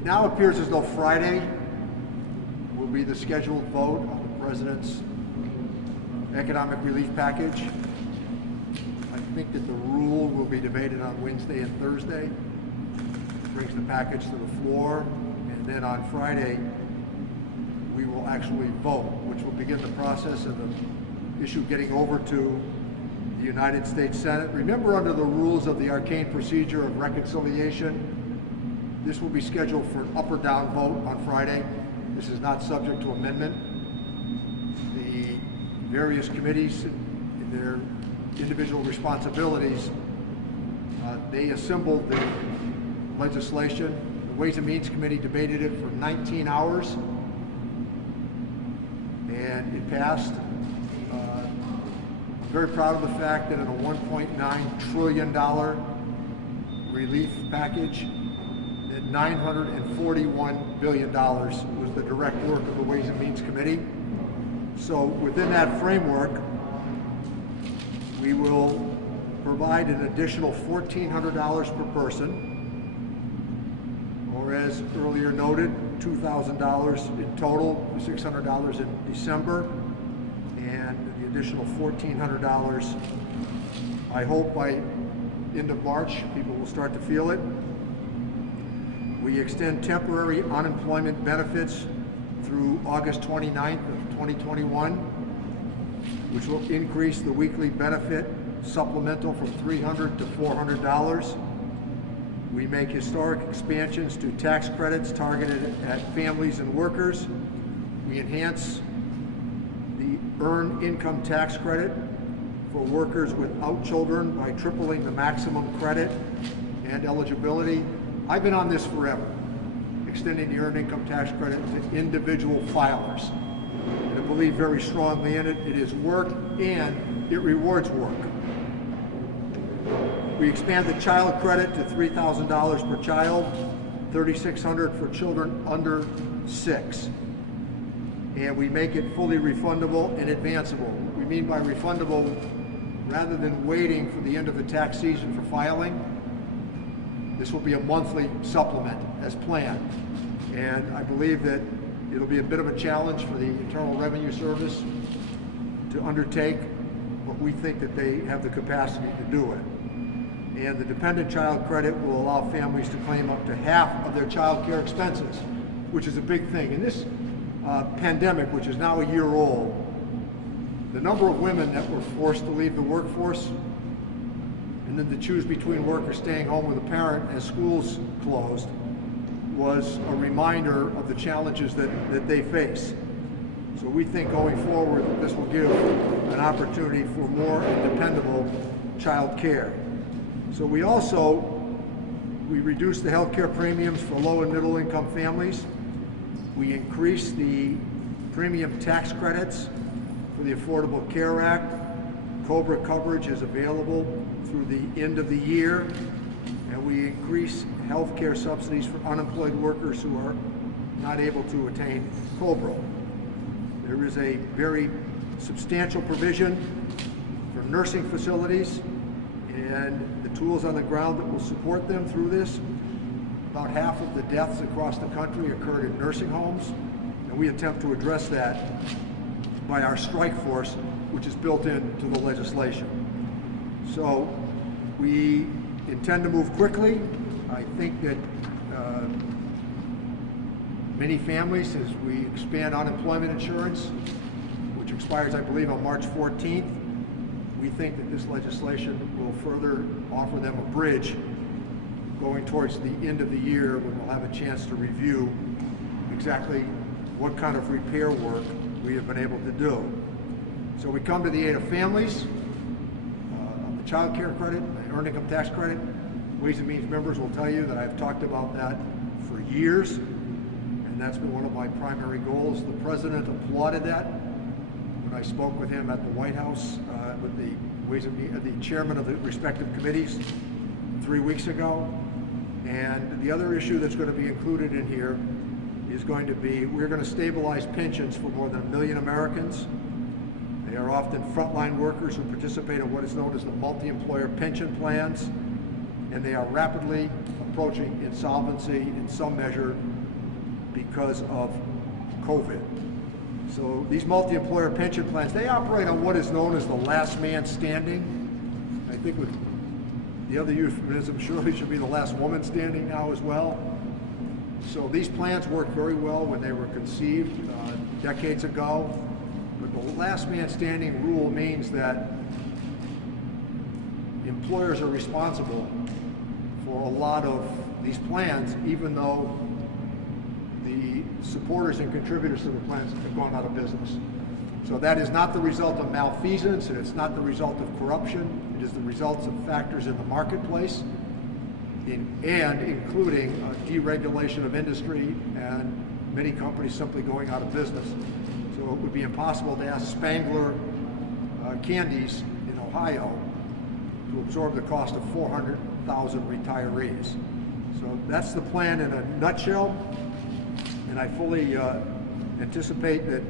It now appears as though Friday will be the scheduled vote on the President's economic relief package. I think that the rule will be debated on Wednesday and Thursday. Brings the package to the floor, and then on Friday we will actually vote, which will begin the process of the issue getting over to the United States Senate. Remember, under the rules of the arcane procedure of reconciliation, this will be scheduled for an up or down vote on Friday. This is not subject to amendment. The various committees in their individual responsibilities, they assembled the legislation. The Ways and Means Committee debated it for 19 hours, and it passed. I'm very proud of the fact that in a $1.9 trillion relief package, that $941 billion was the direct work of the Ways and Means Committee. So within that framework, we will provide an additional $1,400 per person, or as earlier noted, $2,000 in total, $600 in December, and the additional $1,400, I hope by end of March, people will start to feel it. We extend temporary unemployment benefits through August 29th of 2021, which will increase the weekly benefit supplemental from $300 to $400. We make historic expansions to tax credits targeted at families and workers. We enhance the earned income tax credit for workers without children by tripling the maximum credit and eligibility. I've been on this forever, extending the earned income tax credit to individual filers. And I believe very strongly in it. It is work and it rewards work. We expand the child credit to $3,000 per child, $3,600 for children under 6. And we make it fully refundable and advanceable. What we mean by refundable, rather than waiting for the end of the tax season for filing, this will be a monthly supplement as planned. And I believe that it'll be a bit of a challenge for the Internal Revenue Service to undertake, but we think that they have the capacity to do it. And the dependent child credit will allow families to claim up to half of their child care expenses, which is a big thing. In this pandemic, which is now a year old, the number of women that were forced to leave the workforce and then to choose between work or staying home with a parent as schools closed was a reminder of the challenges that they face. So we think going forward that this will give an opportunity for more and dependable child care. So we reduce the health care premiums for low and middle income families. We increase the premium tax credits for the Affordable Care Act. COBRA coverage is available through the end of the year. And we increase health care subsidies for unemployed workers who are not able to attain COBRA. There is a very substantial provision for nursing facilities and the tools on the ground that will support them through this. About half of the deaths across the country occurred in nursing homes, and we attempt to address that by our strike force, which is built into the legislation. So we intend to move quickly. I think that many families, as we expand unemployment insurance, which expires, I believe, on March 14th, we think that this legislation will further offer them a bridge going towards the end of the year when we'll have a chance to review exactly what kind of repair work we have been able to do. So we come to the aid of families, of the child care credit, the earned income tax credit. Ways and Means members will tell you that I've talked about that for years, and that's been one of my primary goals. The President applauded that when I spoke with him at the White House with the Ways and Means, the chairman of the respective committees 3 weeks ago. And the other issue that's going to be included in here is going to be, we're going to stabilize pensions for more than 1 million Americans. They are often frontline workers who participate in what is known as the multi-employer pension plans, and they are rapidly approaching approaching insolvency in some measure because of COVID. So these multi-employer pension plans, they operate on what is known as the last man standing. I think with the other euphemism surely should be the last woman standing now as well. So these plans worked very well when they were conceived decades ago. But the last man standing rule means that employers are responsible for a lot of these plans, even though the supporters and contributors to the plans have gone out of business. So that is not the result of malfeasance, and it's not the result of corruption. It is the result of factors in the marketplace, and including deregulation of industry and many companies simply going out of business. So it would be impossible to ask Spangler Candies in Ohio to absorb the cost of 400,000 retirees. So that's the plan in a nutshell, and I fully anticipate that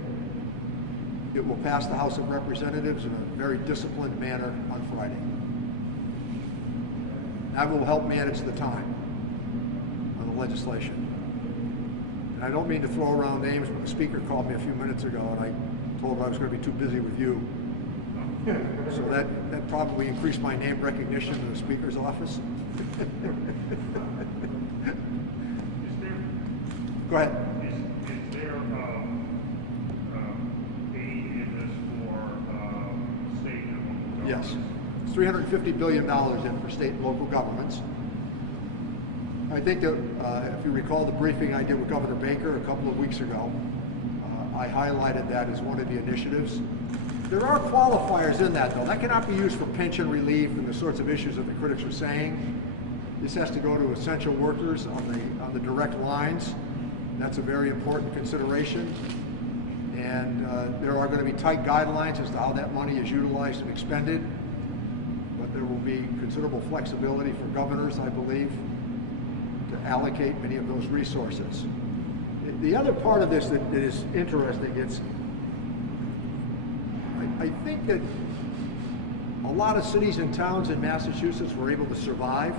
it will pass the House of Representatives in a very disciplined manner on Friday. That will help manage the time on the legislation. And I don't mean to throw around names, but the Speaker called me a few minutes ago and I told her I was going to be too busy with you. So that probably increased my name recognition in the Speaker's office. Go ahead. Is there aid in this for state and local governments? Yes. It's $350 billion in for state and local governments. I think that if you recall the briefing I did with Governor Baker a couple of weeks ago, I highlighted that as one of the initiatives. There are qualifiers in that, though. That cannot be used for pension relief and the sorts of issues that the critics are saying. This has to go to essential workers on the direct lines. That's a very important consideration. And there are going to be tight guidelines as to how that money is utilized and expended. But there will be considerable flexibility for governors, I believe, to allocate many of those resources. The other part of this that is interesting is I think that a lot of cities and towns in Massachusetts were able to survive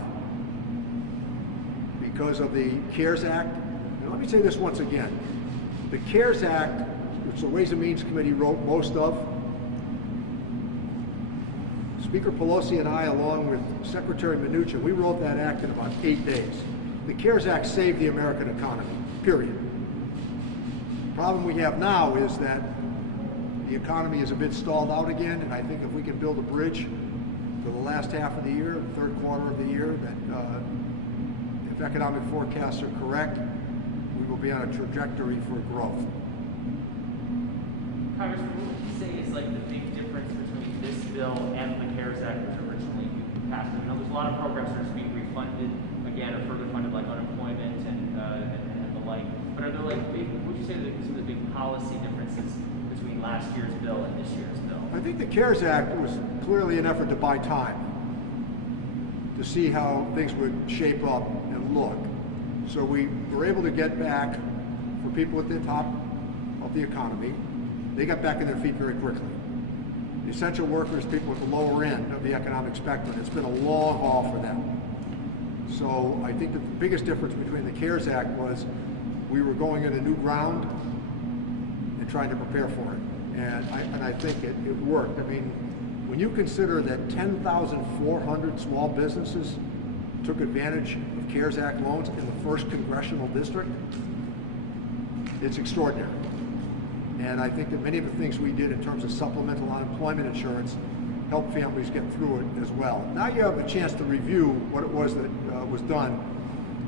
because of the CARES Act. And let me say this once again. The CARES Act, which the Ways and Means Committee wrote most of, Speaker Pelosi and I, along with Secretary Mnuchin, we wrote that act in about 8 days. The CARES Act saved the American economy, period. The problem we have now is that the economy is a bit stalled out again, and I think if we can build a bridge for the last half of the year, the third quarter of the year, that if economic forecasts are correct, we will be on a trajectory for growth. Congressman, what would you say is like the big difference between this bill and the CARES Act, which originally passed? I know there's a lot of programs that are being refunded, again, or further funded, like unemployment and the like. But are there like big, would you say that some of the big policy differences between last year's bill and this year's bill? I think the CARES Act was clearly an effort to buy time, to see how things would shape up and look. So we were able to get back, for people at the top of the economy, they got back on their feet very quickly. The essential workers, people at the lower end of the economic spectrum, it's been a long haul for them. So I think that the biggest difference between the CARES Act was we were going into new ground and trying to prepare for it. And I think it worked. I mean, when you consider that 10,400 small businesses took advantage of CARES Act loans in the 1st Congressional District, it's extraordinary. And I think that many of the things we did in terms of supplemental unemployment insurance helped families get through it as well. Now you have a chance to review what it was that was done.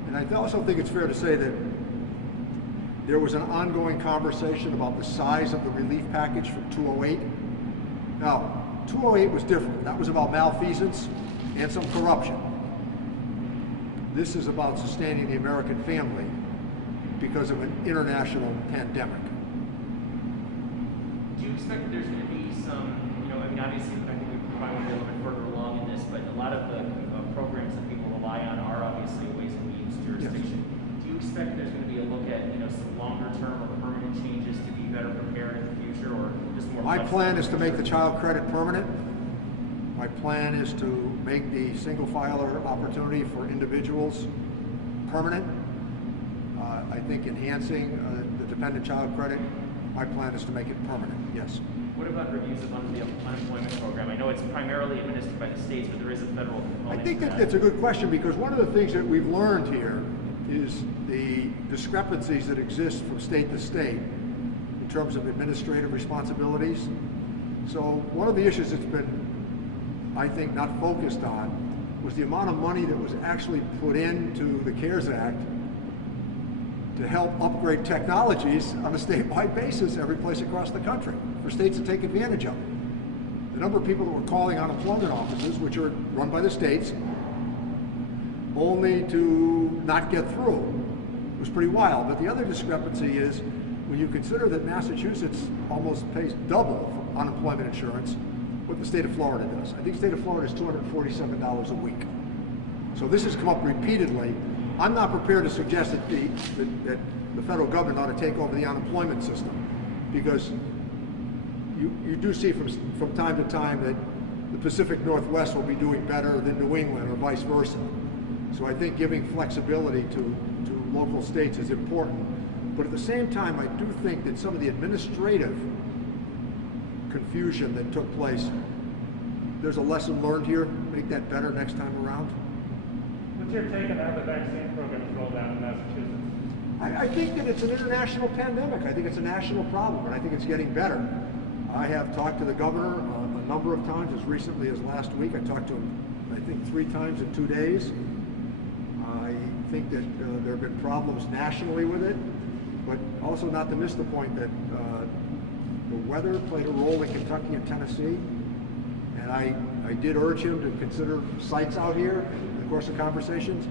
And I also think it's fair to say that there was an ongoing conversation about the size of the relief package for 208. Now, 208 was different. That was about malfeasance and some corruption. This is about sustaining the American family because of an international pandemic. Do you expect that there's going to be some, I mean, obviously, I think we probably want to be a little bit further along in this, but a lot of the programs that people rely on are obviously Ways and Means jurisdiction. Yes. Do you expect there's going to be a look at, some longer-term or permanent changes to be better prepared in the future, or just more? My plan is to make the child credit permanent. My plan is to make the single filer opportunity for individuals permanent. I think enhancing the dependent child credit, my plan is to make it permanent, yes. What about reviews of the unemployment program? I know it's primarily administered by the states, but there is a federal component. I think to that that's a good question, because one of the things that we've learned here is the discrepancies that exist from state to state in terms of administrative responsibilities. So one of the issues that's been, I think, not focused on was the amount of money that was actually put into the CARES Act to help upgrade technologies on a statewide basis every place across the country for states to take advantage of it. The number of people that were calling unemployment offices, which are run by the states, only to not get through, was pretty wild. But the other discrepancy is when you consider that Massachusetts almost pays double for unemployment insurance what the state of Florida does. I think the state of Florida is $247 a week. So this has come up repeatedly. I'm not prepared to suggest that the federal government ought to take over the unemployment system, because you do see from time to time that the Pacific Northwest will be doing better than New England or vice versa. So I think giving flexibility to local states is important. But at the same time, I do think that some of the administrative confusion that took place, there's a lesson learned here. Make that better next time around. What's your take on how the vaccine program is rolled out in Massachusetts? I think that it's an international pandemic. I think it's a national problem, and I think it's getting better. I have talked to the governor a number of times, as recently as last week. I talked to him, I think, 3 times in 2 days. I think that there have been problems nationally with it, but also not to miss the point that the weather played a role in Kentucky and Tennessee, and I did urge him to consider sites out here in the course of conversations,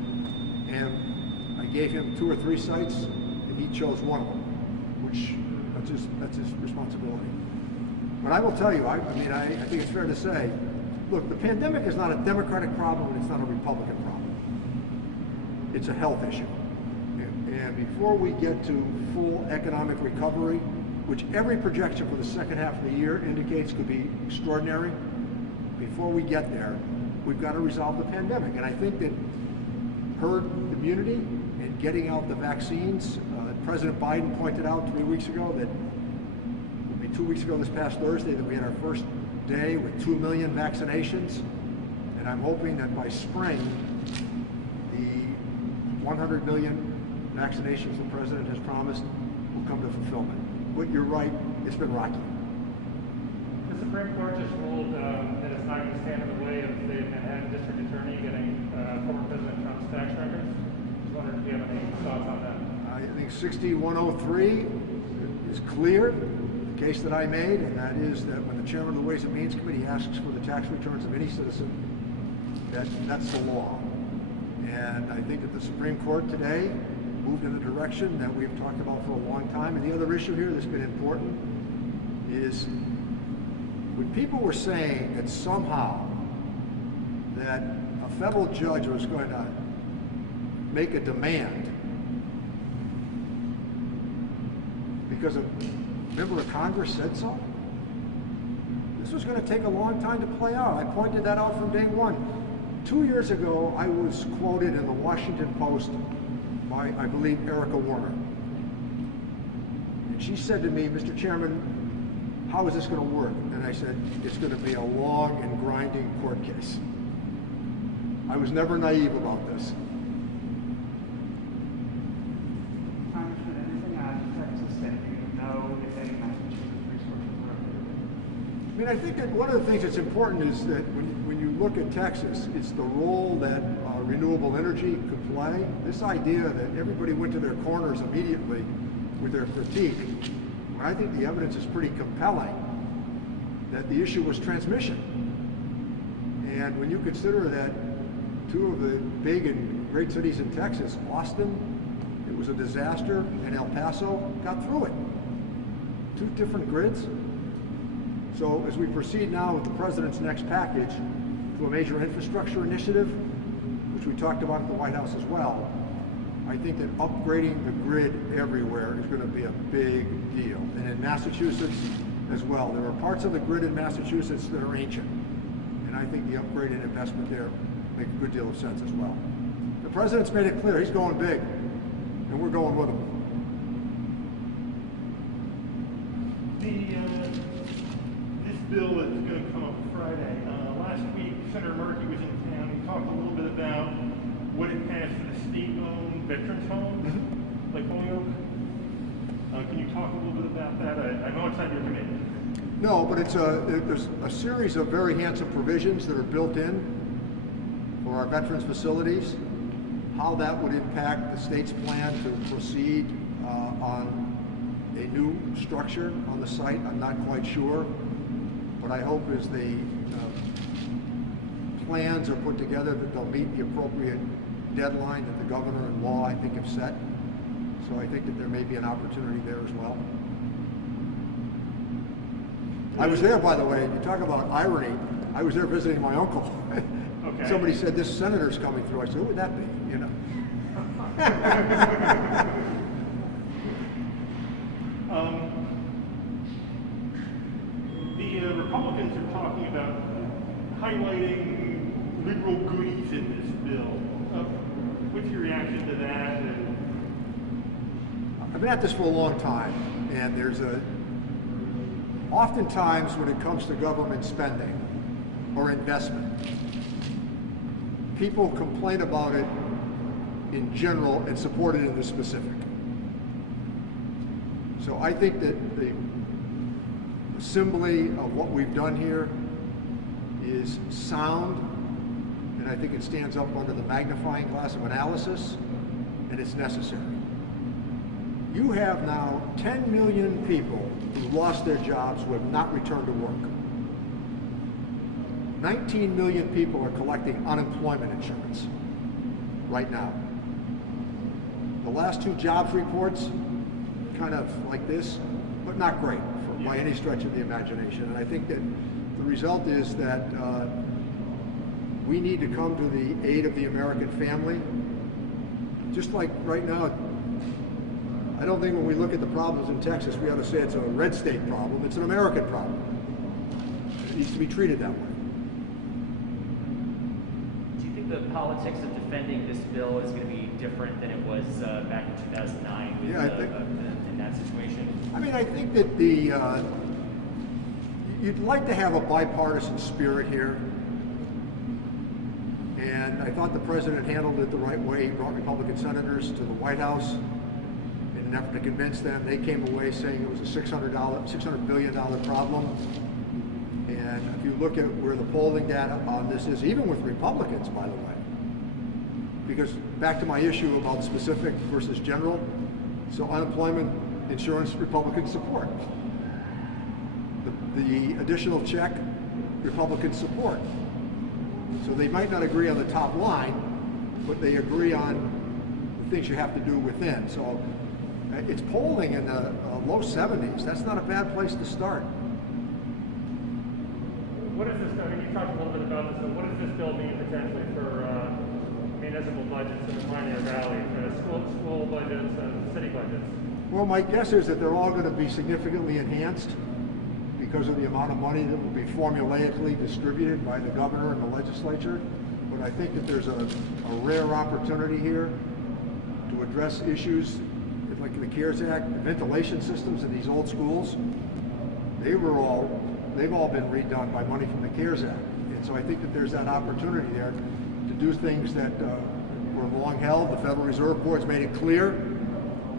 and I gave him 2 or 3 sites, and he chose one of them, which that's his responsibility. But I will tell you, I think it's fair to say, look, the pandemic is not a Democratic problem, and it's not a Republican problem. It's a health issue. And before we get to full economic recovery, which every projection for the second half of the year indicates could be extraordinary, before we get there, we've got to resolve the pandemic. And I think that herd immunity and getting out the vaccines, President Biden pointed out 3 weeks ago that, it would be 2 weeks ago this past Thursday, that we had our first day with 2 million vaccinations. And I'm hoping that by spring, the 100 million vaccinations the president has promised will come to fulfillment. But you're right, it's been rocky. The Supreme Court just ruled that it's not going to stand in the way of the Manhattan District Attorney getting former President Trump's tax records. Just wondering if you have any thoughts on that. I think 6103 is clear, the case that I made, and that is that when the chairman of the Ways and Means Committee asks for the tax returns of any citizen, that's the law. And I think that the Supreme Court today moved in the direction that we've talked about for a long time. And the other issue here that's been important is when people were saying that somehow that a federal judge was going to make a demand because a member of Congress said so, this was going to take a long time to play out. I pointed that out from day one. 2 years ago, I was quoted in the Washington Post by, I believe, Erica Warner. And she said to me, Mr. Chairman, how is this going to work? And I said, it's going to be a long and grinding court case. I was never naive about this. Congressman, anything on Texas that you know if any Massachusetts resources were available? I mean, I think that one of the things that's important is that when you look at Texas, it's the role that renewable energy could play. This idea that everybody went to their corners immediately with their critique, I think the evidence is pretty compelling that the issue was transmission. And when you consider that 2 of the big and great cities in Texas, Austin, it was a disaster, and El Paso got through it. 2 different grids. So as we proceed now with the president's next package to a major infrastructure initiative, which we talked about at the White House as well, I think that upgrading the grid everywhere is going to be a big deal. And in Massachusetts as well. There are parts of the grid in Massachusetts that are ancient. And I think the upgrade and investment there make a good deal of sense as well. president's made it clear he's going big, and we're going with him. This bill is going to come up Friday. Last week, Senator Murphy was in town. He talked a little bit about what it passed for the state-owned veterans homes, like Holyoke. Can you talk a little bit about that? I know it's not your committee. No, but there's a series of very handsome provisions that are built in for our veterans facilities. How that would impact the state's plan to proceed on a new structure on the site, I'm not quite sure. But I hope as the plans are put together that they'll meet the appropriate deadline that the governor and law, I think, have set. So I think that there may be an opportunity there as well. I was there, by the way, you talk about irony, I was there visiting my uncle. Okay. Somebody said, this senator's coming through. I said, who would that be, you know? The Republicans are talking about highlighting liberal goodies in this bill. What's your reaction to that? I've been at this for a long time, and oftentimes when it comes to government spending or investment, people complain about it in general and support it in the specific. So I think that the assembly of what we've done here is sound, and I think it stands up under the magnifying glass of analysis, and it's necessary. You have now 10 million people who lost their jobs who have not returned to work. 19 million people are collecting unemployment insurance right now. The last two jobs reports, kind of like this, but not great by any stretch of the imagination. And I think that the result is that we need to come to the aid of the American family. Just like right now, I don't think when we look at the problems in Texas, we ought to say it's a red state problem. It's an American problem. It needs to be treated that way. Do you think the politics of defending this bill is going to be different than it was back in 2009 with, Yeah, I think, in that situation? I mean, I think that you'd like to have a bipartisan spirit here. And I thought the president handled it the right way. He brought Republican senators to the White House in an effort to convince them. They came away saying it was a $600 billion problem. And if you look at where the polling data on this is, even with Republicans, by the way, because back to my issue about specific versus general, so unemployment insurance, Republicans support. The additional check, Republicans support. So they might not agree on the top line, but they agree on the things you have to do within. So it's polling in the low 70s. That's not a bad place to start. What is this, I mean, you talked a little bit about this, but what does this bill mean potentially for municipal budgets in the Pioneer Valley, school budgets and city budgets? Well, my guess is that they're all going to be significantly enhanced because of the amount of money that will be formulaically distributed by the governor and the legislature. But I think that there's a rare opportunity here to address issues like the CARES Act, the ventilation systems in these old schools. They've all been redone by money from the CARES Act. And so I think that there's that opportunity there to do things that were long held. The Federal Reserve Board's made it clear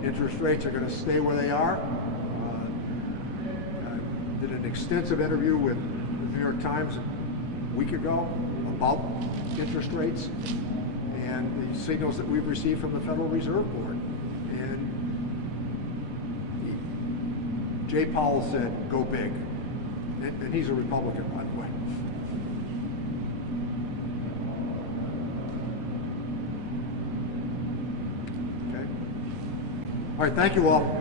interest rates are going to stay where they are. Did an extensive interview with the New York Times a week ago about interest rates and the signals that we've received from the Federal Reserve Board. And Jay Powell said, go big. And he's a Republican, by the way. Okay. All right, thank you all.